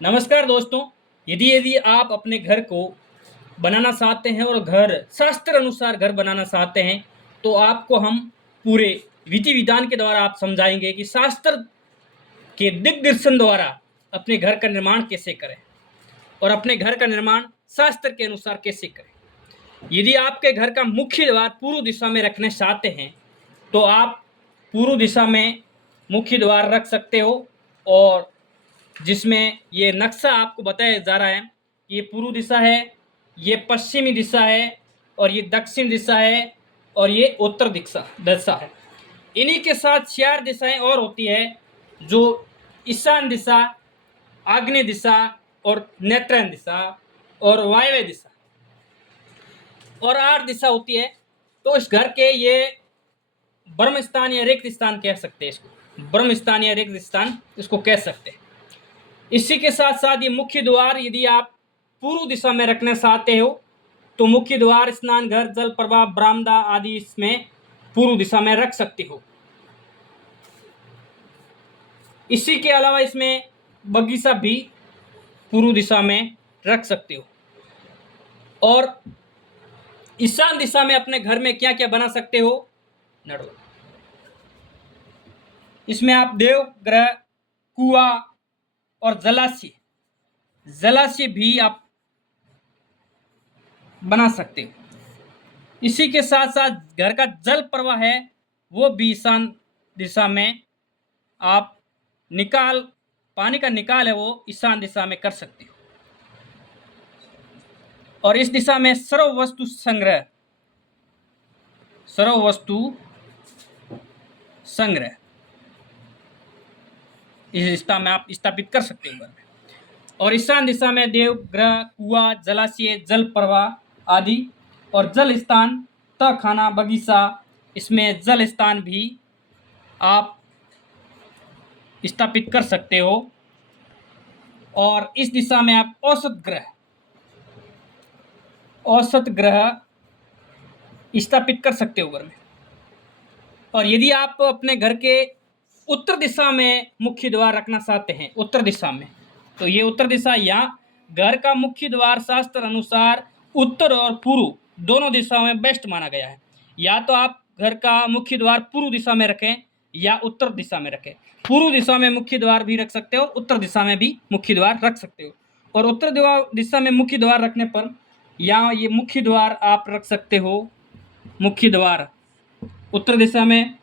नमस्कार दोस्तों। यदि यदि आप अपने घर को बनाना चाहते हैं और घर शास्त्र अनुसार घर बनाना चाहते हैं, तो आपको हम पूरे विधि विधान के द्वारा आप समझाएंगे कि शास्त्र के दिग्दर्शन द्वारा अपने घर का निर्माण कैसे करें और अपने घर का निर्माण शास्त्र के अनुसार कैसे करें। यदि आपके घर का मुख्य द्वार पूर्व दिशा में रखना चाहते हैं, तो आप पूर्व दिशा में मुख्य द्वार रख सकते हो। और जिसमें ये नक्शा आपको बताया जा रहा है, ये पूर्व दिशा है, ये पश्चिमी दिशा है, और ये दक्षिण दिशा है, और ये उत्तर दिशा है। इन्हीं के साथ 4 दिशाएं और होती है, जो ईशान दिशा, आग्नेय दिशा और नैत्रण दिशा और वायव्य दिशा, और 8 दिशा होती है। तो इस घर के ये ब्रह्म स्थान या रिक्त स्थान कह सकते हैं, इसको ब्रह्म स्थान या रिक्त स्थान इसको कह सकते हैं। इसी के साथ साथ ये मुख्य द्वार यदि आप पूर्व दिशा में रखना चाहते हो, तो मुख्य द्वार, स्नान घर, जल प्रवाह, बरामदा आदि इसमें पूर्व दिशा में रख सकते हो। इसी के अलावा इसमें बगीचा भी पूर्व दिशा में रख सकते हो। और ईशान दिशा में अपने घर में क्या क्या बना सकते हो? नड़ो, इसमें आप देव ग्रह, कुआ और जलाशय भी आप बना सकते हो। इसी के साथ साथ घर का जल प्रवाह है, वो भी ईशान दिशा में आप पानी का निकाल है वो ईशान दिशा में कर सकते हो। और इस दिशा में सर्व वस्तु संग्रह इस दिशा में आप स्थापित कर सकते हो घर में। और ईशान दिशा में देव ग्रह, कुआ, जलाशय, जल प्रवाह आदि, और जल स्थान, तहखाना, बगीचा, इसमें जल स्थान भी आप स्थापित कर सकते हो। और इस दिशा में आप औसत ग्रह स्थापित कर सकते हो घर में। और यदि आप अपने घर के उत्तर दिशा में मुख्य द्वार रखना चाहते हैं, उत्तर दिशा में, तो ये उत्तर दिशा, यहाँ घर का मुख्य द्वार शास्त्र अनुसार उत्तर और पूर्व दोनों दिशाओं में बेस्ट माना गया है। या तो आप घर का मुख्य द्वार पूर्व दिशा में रखें या उत्तर दिशा में रखें। पूर्व दिशा में मुख्य द्वार भी रख सकते हो, उत्तर दिशा में भी मुख्य द्वार रख सकते हो। और उत्तर दिशा में मुख्य द्वार रखने पर यहाँ ये मुख्य द्वार आप रख सकते हो, मुख्य द्वार उत्तर दिशा में,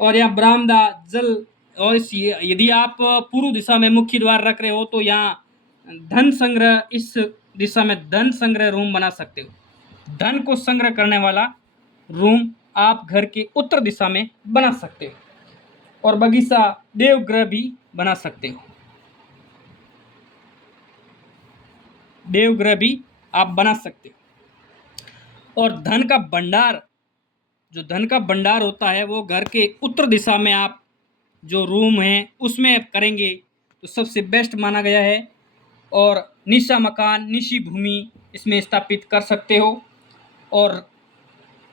और यहाँ बरामदा, जल। और यदि आप पूर्व दिशा में मुख्य द्वार रख रहे हो, तो यहाँ धन संग्रह, इस दिशा में धन संग्रह रूम बना सकते हो। धन को संग्रह करने वाला रूम आप घर के उत्तर दिशा में बना सकते हो। और बगीचा, देवगृह भी बना सकते हो, देवगृह भी आप बना सकते हो। और धन का भंडार, जो धन का भंडार होता है, वो घर के उत्तर दिशा में आप जो रूम है उसमें करेंगे तो सबसे बेस्ट माना गया है। और निशा मकान, निशी भूमि इसमें स्थापित कर सकते हो। और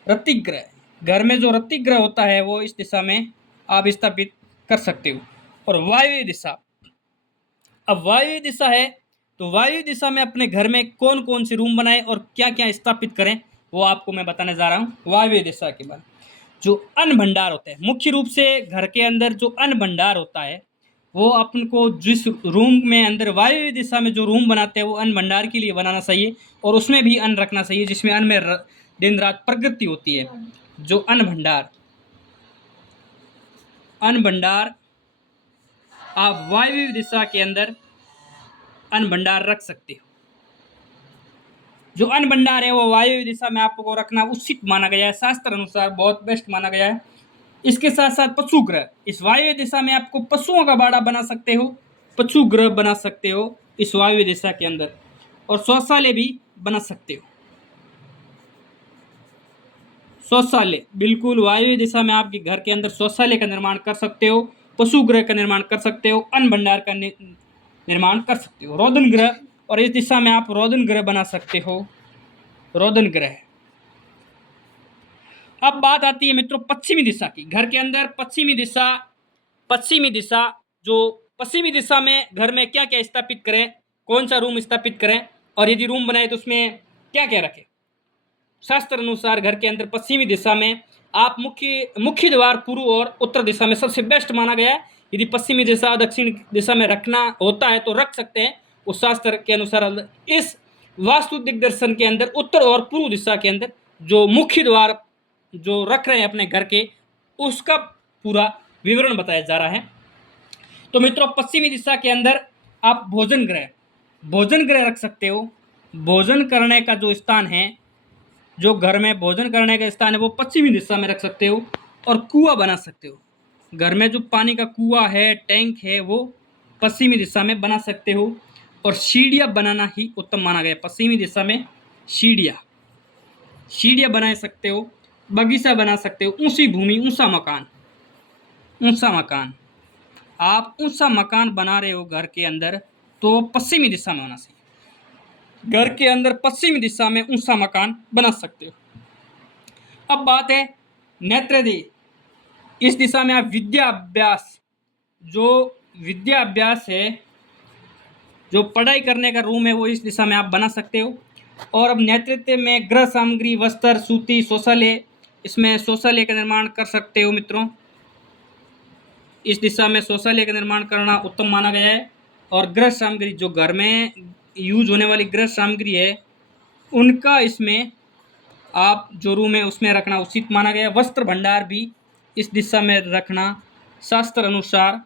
ऋतिक ग्रह, घर में जो ऋतिक ग्रह होता है वो इस दिशा में आप स्थापित कर सकते हो। और वायव्य दिशा, अब वायव्य दिशा है, तो वायव्य दिशा में अपने घर में कौन कौन से रूम बनाएं और क्या क्या स्थापित करें, वो आपको मैं बताने जा रहा हूँ। वायव्य दिशा के बाद जो अन्न भंडार होता है, मुख्य रूप से घर के अंदर जो अन्न भंडार होता है, वो अपन को जिस रूम में अंदर वायव्य दिशा में जो रूम बनाते हैं वो अन्न भंडार के लिए बनाना चाहिए। और उसमें भी अन्न रखना चाहिए, जिसमें अन्न में दिन रात प्रगति होती है। जो अन्न भंडार आप वायव्य दिशा के अंदर अन्न भंडार रख सकते हो। जो अन्न भंडार है वो वायव्य दिशा में आपको रखना उचित माना गया है, शास्त्र अनुसार बहुत बेस्ट माना गया है। इसके साथ साथ पशु ग्रह, इस वायव्य दिशा में आपको पशुओं का बाड़ा बना सकते हो, पशु ग्रह बना सकते हो इस वायव्य दिशा के अंदर। और शौचालय भी बना सकते हो, शौचालय बिल्कुल वायव्य दिशा में आपके घर के अंदर शौचालय का निर्माण कर सकते हो, पशु ग्रह का निर्माण कर सकते हो, अन्न भंडार का निर्माण कर सकते हो। रोदन ग्रह, और इस दिशा में आप रोदन ग्रह बना सकते हो, रोदन ग्रह। अब बात आती है मित्रों पश्चिमी दिशा की। घर के अंदर पश्चिमी दिशा जो पश्चिमी दिशा में घर में क्या क्या स्थापित करें, कौन सा रूम स्थापित करें, और यदि रूम बनाए तो उसमें क्या क्या रखें। शास्त्र अनुसार घर के अंदर पश्चिमी दिशा में आप मुख्य द्वार पूर्व और उत्तर दिशा में सबसे बेस्ट माना गया है। यदि पश्चिमी दिशा दक्षिण दिशा में रखना होता है तो रख सकते हैं, उस शास्त्र के अनुसार। इस वास्तु दिग्दर्शन के अंदर उत्तर और पूर्व दिशा के अंदर जो मुख्य द्वार जो रख रहे हैं अपने घर के, उसका पूरा विवरण बताया जा रहा है। तो मित्रों, पश्चिमी दिशा के अंदर आप भोजन गृह रख सकते हो। भोजन करने का जो स्थान है, जो घर में भोजन करने का स्थान है, वो पश्चिमी दिशा में रख सकते हो। और कुआं बना सकते हो, घर में जो पानी का कुआं है, टैंक है, वो पश्चिमी दिशा में बना सकते हो। और सीढ़ियाँ बनाना ही उत्तम माना गया। पश्चिमी दिशा में सीढ़ियाँ बना सकते हो, बगीचा बना सकते हो। ऊंची भूमि, ऊंचा मकान आप ऊंचा मकान बना रहे हो घर के अंदर, तो पश्चिमी दिशा में होना चाहिए। घर के अंदर पश्चिमी दिशा में ऊंचा मकान बना सकते हो। अब बात है नेत्रदी। इस दिशा में आप विद्या अभ्यास है, जो पढ़ाई करने का रूम है, वो इस दिशा में आप बना सकते हो। और अब नेतृत्व में गृह सामग्री, वस्त्र, सूती, शौचालय, इसमें शौचालय का निर्माण कर सकते हो मित्रों। इस दिशा में शौचालय का निर्माण करना उत्तम माना गया है। और गृह सामग्री, जो घर में यूज होने वाली गृह सामग्री है, उनका इसमें आप जो रूम है उसमें रखना उचित माना गया है। वस्त्र भंडार भी इस दिशा में रखना शास्त्र अनुसार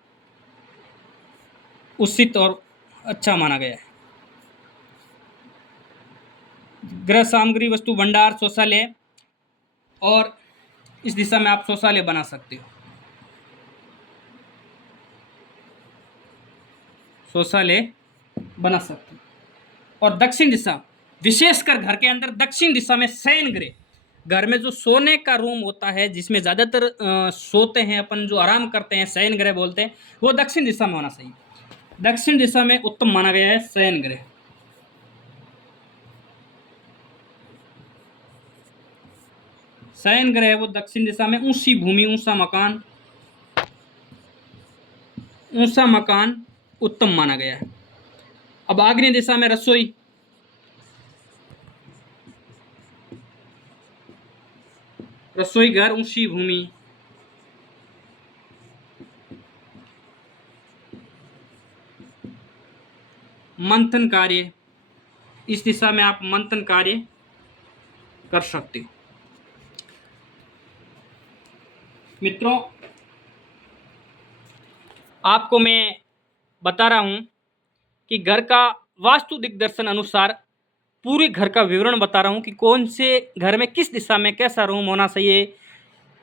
उचित और अच्छा माना गया है। गृह सामग्री, वस्तु भंडार, शौचालय, और इस दिशा में आप शौचालय बना सकते हो। और दक्षिण दिशा, विशेषकर घर के अंदर दक्षिण दिशा में शयन गृह, घर में जो सोने का रूम होता है, जिसमें ज़्यादातर सोते हैं अपन, जो आराम करते हैं, शयन गृह बोलते हैं, वो दक्षिण दिशा में होना चाहिए। दक्षिण दिशा में उत्तम माना गया है शयन गृह। शयन गृह है वो दक्षिण दिशा में। ऊंची भूमि, ऊंचा मकान उत्तम माना गया है। अब आग्नेय दिशा में रसोई घर, ऊंची भूमि, मंथन कार्य, इस दिशा में आप मंथन कार्य कर सकते हो। मित्रों, आपको मैं बता रहा हूं कि घर का वास्तु दिग्दर्शन अनुसार पूरे घर का विवरण बता रहा हूं कि कौन से घर में किस दिशा में कैसा रूम होना चाहिए,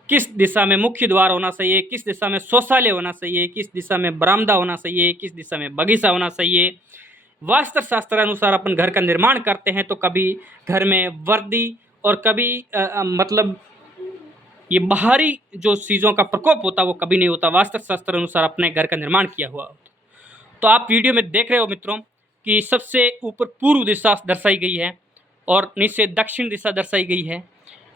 किस दिशा में मुख्य द्वार होना चाहिए, किस दिशा में शौचालय होना चाहिए, किस दिशा में बरामदा होना चाहिए, किस दिशा में बगीचा होना चाहिए। वास्तु शास्त्र अनुसार अपन घर का निर्माण करते हैं तो कभी घर में वर्दी और कभी मतलब ये बाहरी जो चीज़ों का प्रकोप होता है वो कभी नहीं होता। वास्तु शास्त्र अनुसार अपने घर का निर्माण किया हुआ होता। तो आप वीडियो में देख रहे हो मित्रों कि सबसे ऊपर पूर्व दिशा दर्शाई गई है और नीचे दक्षिण दिशा दर्शाई गई है।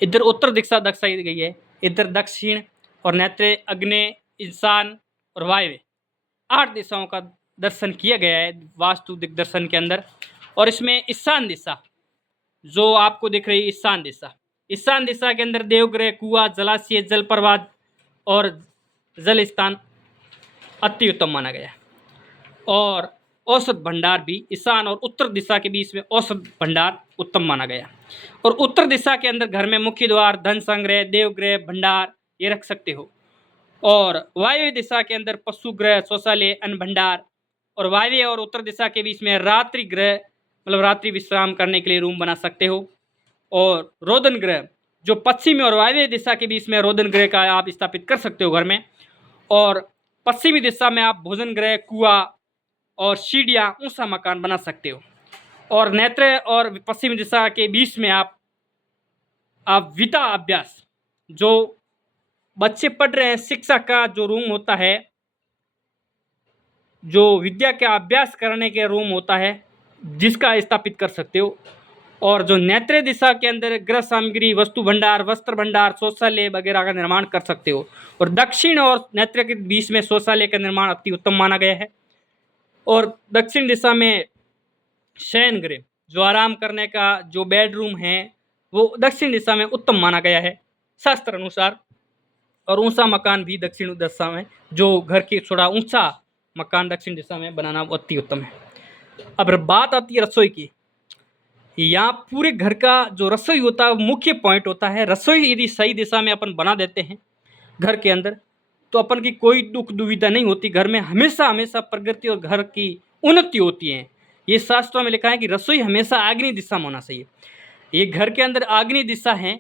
इधर उत्तर दिशा दर्शाई गई है, इधर दक्षिण और नेत्र, अग्नि, ईशान और वायव्य, 8 दिशाओं का दर्शन किया गया है वास्तु दिग्दर्शन के अंदर। और इसमें ईशान दिशा जो आपको दिख रही है, ईशान दिशा के अंदर देवगृह, कुआं, जलाशय, जल प्रवाह और जल स्थान अति उत्तम माना गया है। और औसत भंडार भी ईशान और उत्तर दिशा के बीच में औसत भंडार उत्तम माना गया। और उत्तर दिशा के अंदर घर में मुख्य द्वार, धन संग्रह, देवगृह, भंडार ये रख सकते हो। और वायव्य दिशा के अंदर पशु गृह, शौचालय, अन्न भंडार। और वायव्य और उत्तर दिशा के बीच में रात्रि गृह, मतलब रात्रि विश्राम करने के लिए रूम बना सकते हो। और रोदन गृह, जो पश्चिमी और वायव्य दिशा के बीच में रोदन गृह का आप स्थापित कर सकते हो घर में। और पश्चिमी दिशा में आप भोजन गृह, कुआं और सीढ़ियाँ, ऊंचा मकान बना सकते हो। और नेत्र और पश्चिमी दिशा के बीच में आप विद्या अभ्यास, जो बच्चे पढ़ रहे हैं, शिक्षा का जो रूम होता है, जो विद्या का अभ्यास करने के रूम होता है, जिसका स्थापित कर सकते हो। और जो नेत्र दिशा के अंदर गृह सामग्री, वस्तु भंडार, वस्त्र भंडार, शौचालय वगैरह का निर्माण कर सकते हो। और दक्षिण और नेत्र के बीच में शौचालय का निर्माण अति उत्तम माना गया है। और दक्षिण दिशा में शयन गृह, जो आराम करने का जो बेडरूम है, वो दक्षिण दिशा में उत्तम माना गया है शास्त्र अनुसार। और ऊंचा मकान भी दक्षिण दिशा में, जो घर के थोड़ा ऊंचा मकान दक्षिण दिशा में बनाना अति उत्तम है। अब बात आती है रसोई की। यहाँ पूरे घर का जो रसोई होता है मुख्य पॉइंट होता है। रसोई यदि सही दिशा में अपन बना देते हैं घर के अंदर, तो अपन की कोई दुख दुविधा नहीं होती। घर में हमेशा हमेशा प्रगति और घर की उन्नति होती है। ये शास्त्रों में लिखा है कि रसोई हमेशा आग्नेय दिशा में होना चाहिए। ये घर के अंदर आग्नेय दिशा है,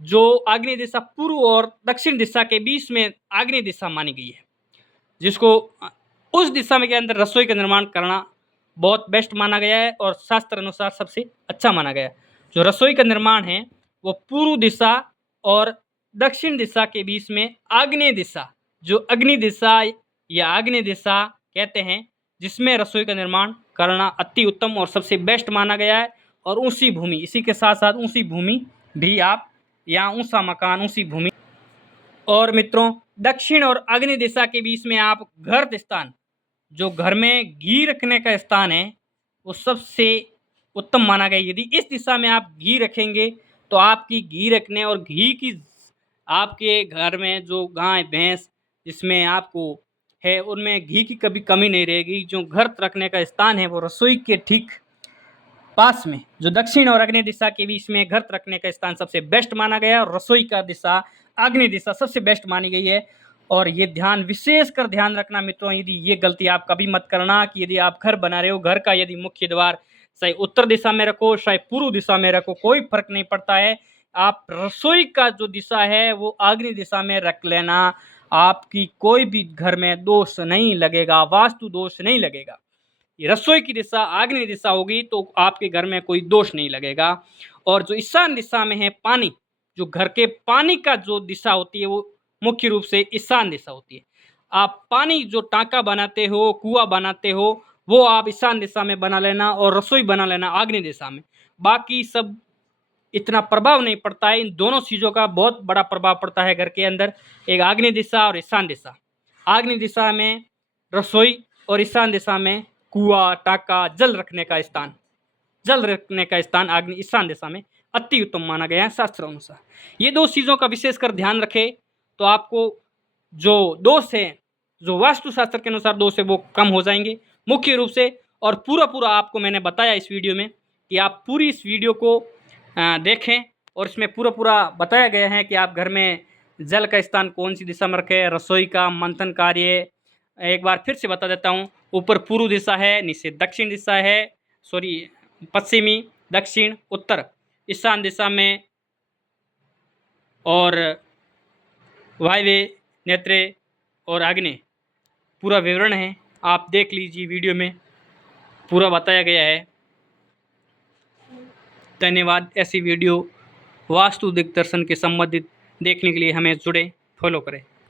जो आग्नेय दिशा पूर्व और दक्षिण दिशा के बीच में आग्नेय दिशा मानी गई है, जिसको उस दिशा में के अंदर रसोई का निर्माण करना बहुत बेस्ट माना गया है और शास्त्र अनुसार सबसे अच्छा माना गया है। जो रसोई का निर्माण है वो पूर्व दिशा और दक्षिण दिशा के बीच में आग्नेय दिशा, जो अग्नि दिशा या आग्नेय दिशा कहते हैं, जिसमें रसोई का निर्माण करना अति उत्तम और सबसे बेस्ट माना गया है। और ऊंची भूमि, इसी के साथ साथ ऊंची भूमि भी आप, यहाँ ऊंचा मकान, ऊंची भूमि। और मित्रों, दक्षिण और अग्नि दिशा के बीच में आप घर स्थान, जो घर में घी रखने का स्थान है, वो सबसे उत्तम माना गया। यदि इस दिशा में आप घी रखेंगे तो आपकी घी रखने और घी की, आपके घर में जो गाय भैंस जिसमें आपको है, उनमें घी की कभी कमी नहीं रहेगी। जो घर रखने का स्थान है वो रसोई के ठीक पास में, जो दक्षिण और अग्नि दिशा के बीच में घर रखने का स्थान सबसे बेस्ट माना गया और रसोई का दिशा अग्नि दिशा सबसे बेस्ट मानी गई है। और ये ध्यान, विशेष कर ध्यान रखना मित्रों, यदि ये गलती आप कभी मत करना कि यदि आप घर बना रहे हो, घर का यदि मुख्य द्वार चाहे उत्तर दिशा में रखो चाहे पूर्व दिशा में रखो, कोई फर्क नहीं पड़ता है। आप रसोई का जो दिशा है वो आग्नेय दिशा में रख लेना, आपकी कोई भी घर में दोष नहीं लगेगा, वास्तु दोष नहीं लगेगा। रसोई की दिशा आग्नेय दिशा होगी तो आपके घर में कोई दोष नहीं लगेगा। और जो ईशान दिशा में है पानी, जो घर के पानी का जो दिशा होती है वो मुख्य रूप से ईशान दिशा होती है। आप पानी जो टांका बनाते हो, कुआं बनाते हो, वो आप ईशान दिशा में बना लेना और रसोई बना लेना आग्नेय दिशा में। बाकी सब इतना प्रभाव नहीं पड़ता है। इन दोनों चीज़ों का बहुत बड़ा प्रभाव पड़ता है घर के अंदर, एक आग्नेय दिशा और ईशान दिशा। आग्नेय दिशा में रसोई और ईशान दिशा में कुआं, टाका, जल रखने का स्थान, जल रखने का स्थान आग्नेय ईशान दिशा में अति उत्तम माना गया है शास्त्र अनुसार। ये दो चीज़ों का विशेषकर ध्यान रखें तो आपको जो दोष है, जो वास्तुशास्त्र के अनुसार दोष है, वो कम हो जाएंगे मुख्य रूप से। और पूरा आपको मैंने बताया इस वीडियो में कि आप पूरी इस वीडियो को देखें और इसमें पूरा बताया गया है कि आप घर में जल का स्थान कौन सी दिशा में रखें। रसोई का मंथन कार्य एक बार फिर से बता देता हूँ। ऊपर पूर्व दिशा है, नीचे दक्षिण दिशा है, पश्चिमी, दक्षिण, उत्तर, ईशान दिशा में और वायव्य, नेत्रे और आग्नेय पूरा विवरण है। आप देख लीजिए, वीडियो में पूरा बताया गया है। धन्यवाद। ऐसी वीडियो वास्तु दिग्दर्शन के संबंधित देखने के लिए हमें जुड़े, फॉलो करें।